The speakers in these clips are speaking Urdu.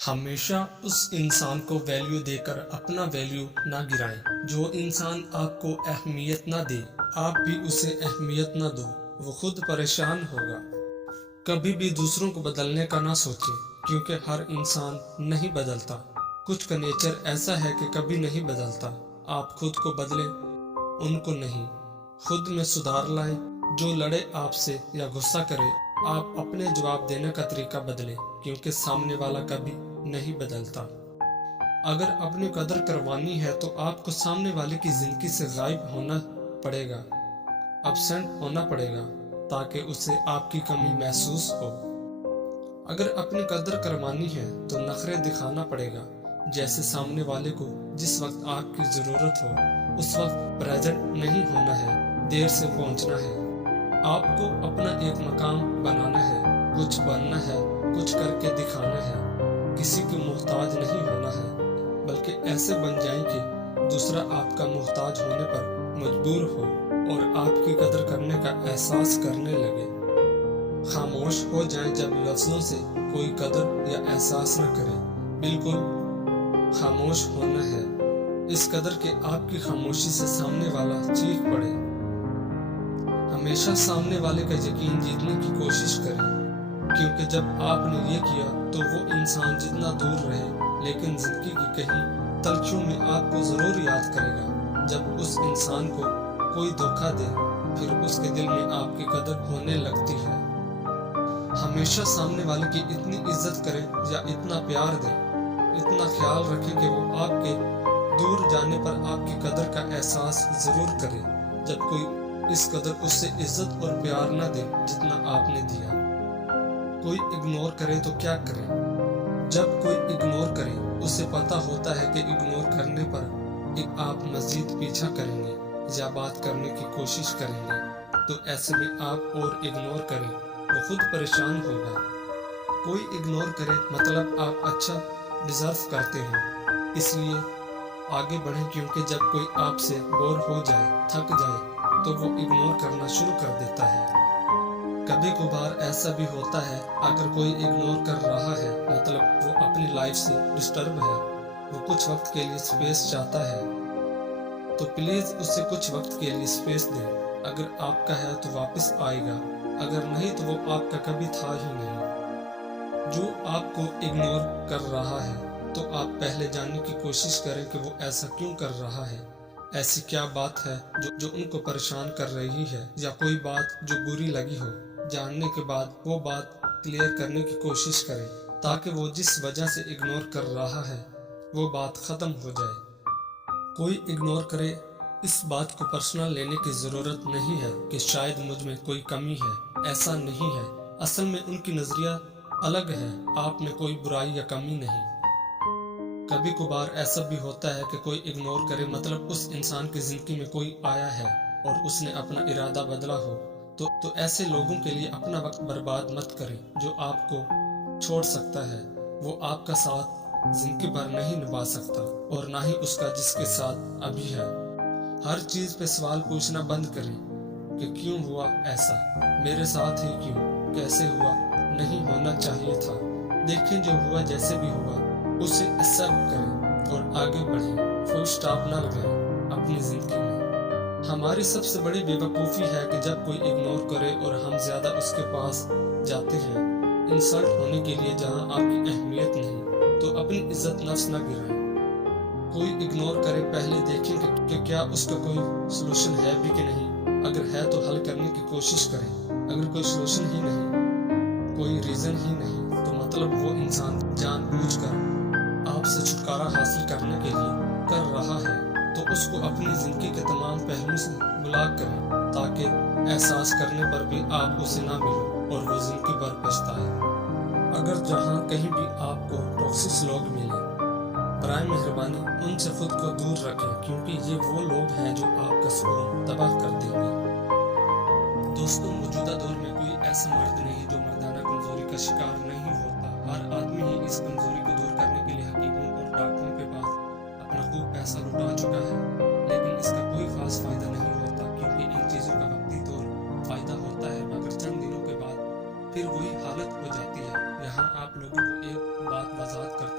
ہمیشہ اس انسان کو ویلیو دے کر اپنا ویلیو نہ گرائیں۔ جو انسان آپ کو اہمیت نہ دے، آپ بھی اسے اہمیت نہ دو، وہ خود پریشان ہوگا۔ کبھی بھی دوسروں کو بدلنے کا نہ سوچیں، کیونکہ ہر انسان نہیں بدلتا۔ کچھ کا نیچر ایسا ہے کہ کبھی نہیں بدلتا۔ آپ خود کو بدلیں، ان کو نہیں۔ خود میں سدھار لائیں۔ جو لڑے آپ سے یا غصہ کرے، آپ اپنے جواب دینے کا طریقہ بدلیں، کیونکہ سامنے والا کبھی نہیں بدلتا۔ اگر اپنی قدر کروانی ہے تو آپ کو سامنے والے کی زندگی سے غائب ہونا پڑے گا، ابسینٹ ہونا پڑے گا، تاکہ اسے آپ کی کمی محسوس ہو۔ اگر اپنی قدر کروانی ہے تو نخرے دکھانا پڑے گا، جیسے سامنے والے کو جس وقت آپ کی ضرورت ہو اس وقت پریزنٹ نہیں ہونا ہے، دیر سے پہنچنا ہے۔ آپ کو اپنا ایک مقام بنانا ہے، کچھ بننا ہے، کچھ کر کے دکھانا ہے۔ کسی کی محتاج نہیں ہونا ہے، بلکہ ایسے بن جائیں کہ دوسرا آپ کا محتاج ہونے پر مجبور ہو اور آپ کی قدر کرنے کا احساس کرنے لگے۔ خاموش ہو جائیں جب لفظوں سے کوئی قدر یا احساس نہ کرے۔ بالکل خاموش ہونا ہے، اس قدر کہ آپ کی خاموشی سے سامنے والا چیخ پڑے۔ ہمیشہ سامنے والے کا یقین جیتنے کی کوشش کریں، کیونکہ جب آپ نے یہ کیا تو وہ انسان جتنا دور رہے لیکن زندگی کی کہیں تلخیوں میں آپ کو ضرور یاد کرے گا۔ جب اس انسان کو کوئی دھوکہ دے، پھر اس کے دل میں آپ کی قدر ہونے لگتی ہے۔ ہمیشہ سامنے والے کی اتنی عزت کریں یا اتنا پیار دیں، اتنا خیال رکھیں کہ وہ آپ کے دور جانے پر آپ کی قدر کا احساس ضرور کرے، جب کوئی اس قدر اس سے عزت اور پیار نہ دے جتنا آپ نے دیا۔ کوئی اگنور کرے تو کیا کرے؟ جب کوئی اگنور کرے، اسے پتہ ہوتا ہے کہ اگنور کرنے پر آپ مزید پیچھا کریں گے یا بات کرنے کی کوشش کریں گے، تو ایسے میں آپ اور اگنور کریں، وہ خود پریشان ہوگا۔ کوئی اگنور کرے مطلب آپ اچھا ڈیزرو کرتے ہیں، اس لیے آگے بڑھیں، کیونکہ جب کوئی آپ سے بور ہو جائے، تھک جائے، تو وہ اگنور کرنا شروع کر دیتا ہے۔ کبھی کبھار ایسا بھی ہوتا ہے، اگر کوئی اگنور کر رہا ہے مطلب وہ اپنی لائف سے ڈسٹرب ہے، وہ کچھ وقت کے لیے سپیس چاہتا ہے، تو پلیز اسے کچھ وقت کے لیے سپیس دیں۔ اگر آپ کا ہے تو واپس آئے گا، اگر نہیں تو وہ آپ کا کبھی تھا ہی نہیں۔ جو آپ کو اگنور کر رہا ہے تو آپ پہلے جاننے کی کوشش کریں کہ وہ ایسا کیوں کر رہا ہے۔ ایسی کیا بات ہے جو ان کو پریشان کر رہی ہے، یا کوئی بات جو بری لگی ہو۔ جاننے کے بعد وہ بات کلیئر کرنے کی کوشش کریں، تاکہ وہ جس وجہ سے اگنور کر رہا ہے وہ بات ختم ہو جائے۔ کوئی اگنور کرے، اس بات کو پرسنل لینے کی ضرورت نہیں ہے کہ شاید مجھ میں کوئی کمی ہے۔ ایسا نہیں ہے، اصل میں ان کی نظریہ الگ ہے، آپ میں کوئی برائی یا کمی نہیں۔ کبھی کبھار ایسا بھی ہوتا ہے کہ کوئی اگنور کرے مطلب اس انسان کی زندگی میں کوئی آیا ہے اور اس نے اپنا ارادہ بدلا ہو، تو ایسے لوگوں کے لیے اپنا وقت برباد مت کریں۔ جو آپ کو چھوڑ سکتا ہے وہ آپ کا ساتھ زندگی بھر نہیں نبھا سکتا، اور نہ ہی اس کا جس کے ساتھ ابھی ہے۔ ہر چیز پہ سوال پوچھنا بند کریں کہ کیوں ہوا ایسا، میرے ساتھ ہی کیوں، کیسے ہوا، نہیں ہونا چاہیے تھا۔ دیکھیں جو ہوا جیسے بھی ہوا اسے ایکسپٹ کریں اور آگے بڑھیں، فل سٹاپ نہ لگائیں اپنی زندگی میں۔ ہماری سب سے بڑی بے وقوفی ہے کہ جب کوئی اگنور کرے اور ہم زیادہ اس کے پاس جاتے ہیں انسلٹ ہونے کے لیے جہاں آپ کی اہمیت نہیں، تو اپنی عزت نفس نہ گرائیں۔ کوئی اگنور کرے، پہلے دیکھیں کہ کیا اس کا کوئی سلوشن ہے بھی کہ نہیں۔ اگر ہے تو حل کرنے کی کوشش کریں۔ اگر کوئی سلوشن ہی نہیں، کوئی ریزن ہی نہیں، تو مطلب وہ انسان جان بوجھ کر آپ سے چھٹکارا حاصل کرنے کے لیے کر رہا ہے، تو اس کو اپنی زندگی کے تمام پہلوؤں سے بلاک کریں، تاکہ احساس کرنے پر بھی آپ اسے نہ ملو اور وہ زندگی بھر پچھتائے۔ اگر جہاں کہیں بھی آپ کو ٹاکسک لوگ ملیں، برائے مہربانی ان سے خود کو دور رکھیں، کیونکہ یہ وہ لوگ ہیں جو آپ کا سکون تباہ کر دیں گے۔ دوستوں، موجودہ دور میں کوئی ایسا مرد نہیں جو مردانہ کمزوری کا شکار نہیں ہوتا۔ ہر آدمی ہی اس کمزوری کو دور کرنے کے لیے حکیموں اور ڈاکٹروں کے پاس اپنا خوب پیسہ لٹا چکا ہے، لیکن اس کا کوئی خاص فائدہ نہیں ہوتا، کیونکہ ان چیزوں کا وقتی طور فائدہ ہوتا ہے، مگر چند دنوں کے بعد پھر وہی حالت ہو جاتی ہے۔ یہاں آپ لوگوں کو ایک بات وضاحت کرتا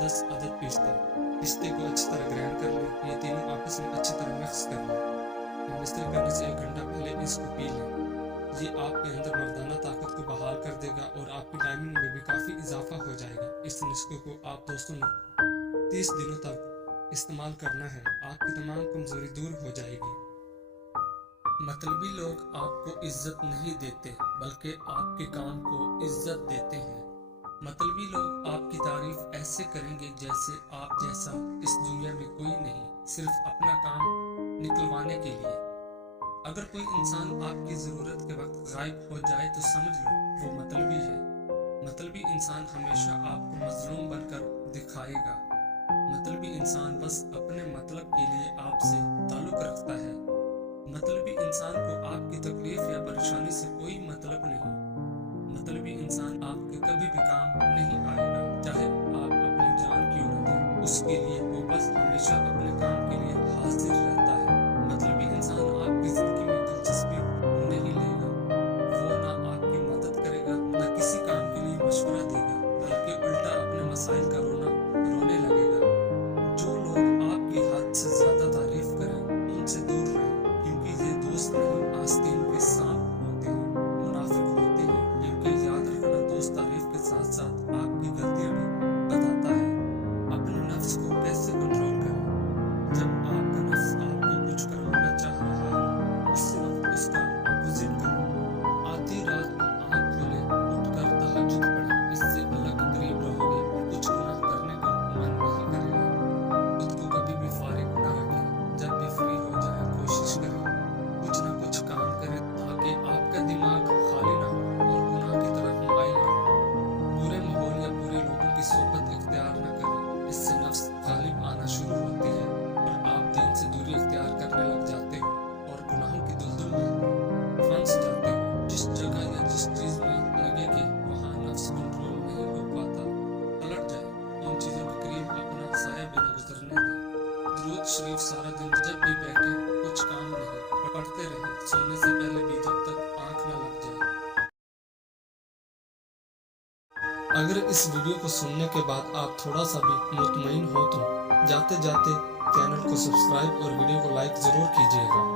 10 عدد پیستا، پستے کو اچھی طرح گرائنڈ کر لیں، یہ تینوں آپس میں اچھی طرح مکس کر لیں۔ مکسر کرنے سے 1 گھنٹہ پہلے اس کو پی لیں، یہ آپ کے اندر مردانہ طاقت کو بحال کر دے گا اور آپ کی ٹائمنگ میں بھی کافی اضافہ ہو جائے گا۔ اس نسخے کو آپ دوستوں نے 30 دنوں تک استعمال کرنا ہے، آپ کی تمام کمزوری دور ہو جائے گی۔ مطلبی لوگ آپ کو عزت نہیں دیتے بلکہ آپ کے کام کو عزت دیتے ہیں۔ مطلبی لوگ آپ کی تعریف ایسے کریں گے جیسے آپ جیسا اس دنیا میں کوئی نہیں، صرف اپنا کام نکلوانے کے لیے۔ اگر کوئی انسان آپ کی ضرورت کے وقت غائب ہو جائے تو سمجھ لو وہ مطلبی ہے۔ مطلبی انسان ہمیشہ آپ کو مظلوم بن کر دکھائے گا۔ مطلبی انسان بس اپنے مطلب کے لیے آپ سے تعلق رکھتا ہے۔ مطلبی انسان کو آپ کی تکلیف یا پریشانی سے کوئی مطلب نہیں۔ مطلبی انسان آپ کے کبھی بھی کام نہیں آئے گا، چاہے آپ اپنی جان کیوں نہ دیں، اس کے لیے وہ بس ہمیشہ اپنے کام کے لیے حاضر رہتا ہے۔ مطلبی انسان آپ کی زندگی میں دلچسپی نہیں لے گا، وہ نہ آپ کی مدد کرے گا، نہ کسی کام کے لیے مشورہ دے گا، بلکہ الٹا اپنے مسائل کا رونے لگے گا۔ جو لوگ آپ کی حد سے زیادہ تعریف کریں ان سے دور رہیں، کیونکہ یہ دوست نہیں آستین کے سانپ ہوتے ہیں، منافق ہوتے ہیں، کیونکہ یاد رکھنا دوست تعریف کے ساتھ ساتھ آپ کی غلطیاں بھی بتاتا ہے۔ اپنے نفس کو کیسے کنٹرول کریں؟ جب آپ کا نفس آپ کو کچھ کروانا چاہ رہا ہے اس وقت اس کا اپوزٹ کریں۔ آدھی رات کو آنکھ کھولے، اٹھ کر تہجد پڑھیں، اس سے اللہ کے قریب رہو گے، کچھ گناہ کرنے کو من نہیں کرے گا۔ خود کو کبھی بھی فارغ نہ رکھیں، جب بھی فری ہو جائیں کوشش کریں کچھ نہ کچھ کام کریں تاکہ آپ کا دماغ خالی نہ ہو اور گناہ کی طرف مائل نہ ہو۔ برے ماحول یا برے لوگوں کی صحبت اختیار نہ کریں، اس سے نفس غالب آنا شروع ہوتی ہے اور آپ دین سے دوری اختیار کرنے لگ جاتے ہو اور گناہوں کی دلدل میں پھنس جاتے ہو۔ جس جگہ یا جس چیز میں لگے کہ وہاں نفس کنٹرول نہیں ہو پاتا، پلٹ جائے، ان چیزوں کے قریب اپنا سایہ بھی نہ گزرنے دیں۔ درود شریف سارا دن جب بھی بیٹھے کچھ کام نہیں پڑھتے رہیں، سونے سے پہلے بھی جب تک آنکھ نہ لگ جائے۔ اگر اس ویڈیو کو سننے کے بعد آپ تھوڑا سا بھی مطمئن ہو تو جاتے جاتے چینل کو سبسکرائب اور ویڈیو کو لائک ضرور کیجیے گا۔